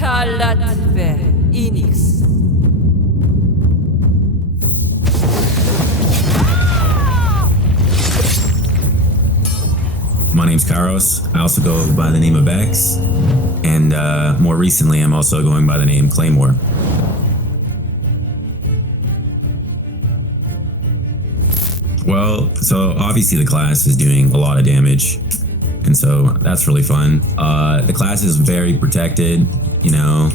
Kalatve Enix. My name's Kairos. I also go by the name of Vexx, and more recently I'm also going by the name Claymore. Well, so obviously the class is doing a lot of damage, and so that's really fun. The class is very protected, you know,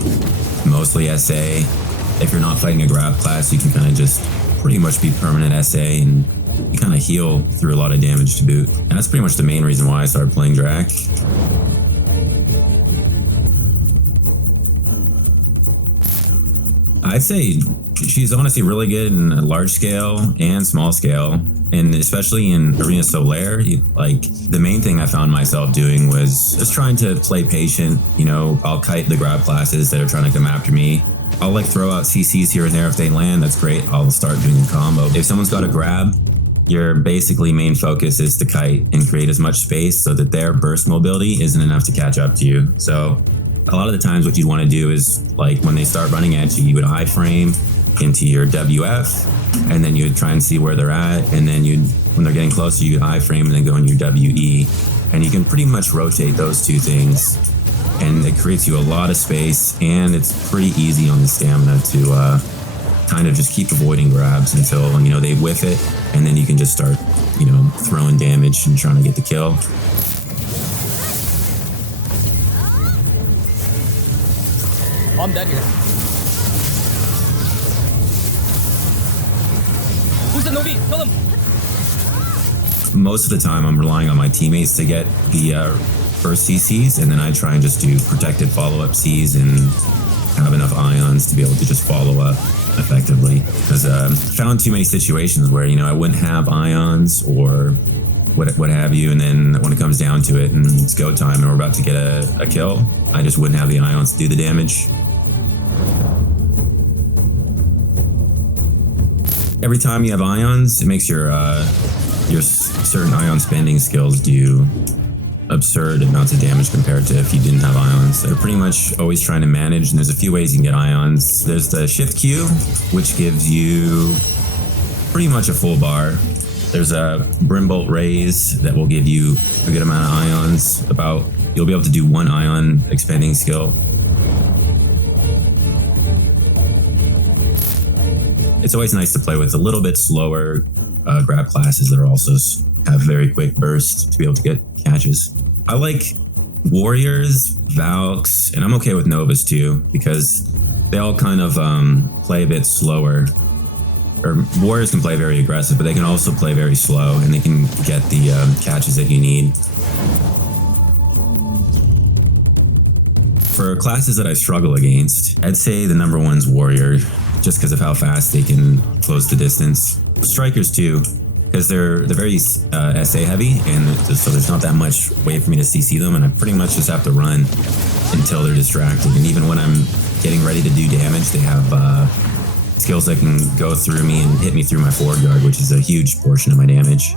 mostly SA. If you're not fighting a grab class, you can kind of just pretty much be permanent SA, and you kind of heal through a lot of damage to boot. And that's pretty much the main reason why I started playing Drak. I'd say she's honestly really good in a large scale and small scale. And especially in Arena of Solare, like the main thing I found myself doing was just trying to play patient. You know, I'll kite the grab classes that are trying to come after me. I'll like throw out CCs here and there. If they land, that's great. I'll start doing a combo. If someone's got a grab, your basically main focus is to kite and create as much space so that their burst mobility isn't enough to catch up to you. So a lot of the times what you'd want to do is, like, when they start running at you, you would iframe into your WF, and then you'd try and see where they're at, and then when they're getting closer, you'd iframe and then go in your WE, and you can pretty much rotate those two things, and it creates you a lot of space, and it's pretty easy on the stamina to kind of just keep avoiding grabs until, you know, they whiff it, and then you can just start, you know, throwing damage and trying to get the kill. I'm dead here. Who's the Novi? Kill him! Most of the time I'm relying on my teammates to get the first CCs, and then I try and just do protected follow-up Cs and have enough ions to be able to just follow up effectively. Because I found too many situations where, you know, I wouldn't have ions or what have you, and then when it comes down to it and it's go time and we're about to get a kill, I just wouldn't have the ions to do the damage. Every time you have ions, it makes your certain ion spending skills do absurd amounts of damage compared to if you didn't have ions. They're pretty much always trying to manage, and there's a few ways you can get ions. There's the shift Q, which gives you pretty much a full bar. There's a Brimbolt raise that will give you a good amount of ions. You'll be able to do one ion expending skill. It's always nice to play with a little bit slower grab classes that are also have very quick bursts to be able to get catches. I like Warriors, Valks, and I'm okay with Novas too, because they all kind of play a bit slower. Or Warriors can play very aggressive, but they can also play very slow, and they can get the catches that you need. For classes that I struggle against, I'd say the number one's Warrior, just because of how fast they can close the distance. Strikers too, because they're very SA heavy, and so there's not that much way for me to CC them, and I pretty much just have to run until they're distracted. And even when I'm getting ready to do damage, they have skills that can go through me and hit me through my forward guard, which is a huge portion of my damage.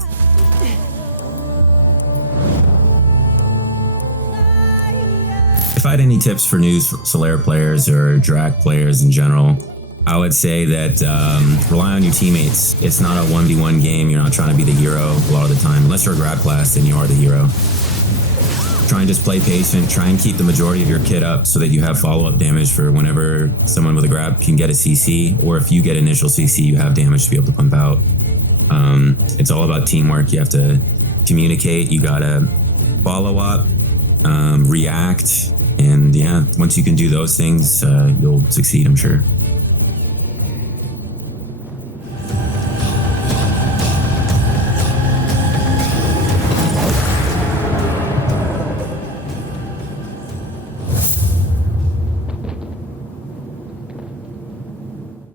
If I had any tips for new Solare players or Drak players in general, I would say that rely on your teammates. It's not a 1v1 game. You're not trying to be the hero a lot of the time. Unless you're a grab class, then you are the hero. Try and just play patient. Try and keep the majority of your kit up so that you have follow-up damage for whenever someone with a grab can get a CC, or if you get initial CC, you have damage to be able to pump out. It's all about teamwork. You have to communicate. You gotta follow up, react, and yeah, once you can do those things, you'll succeed, I'm sure.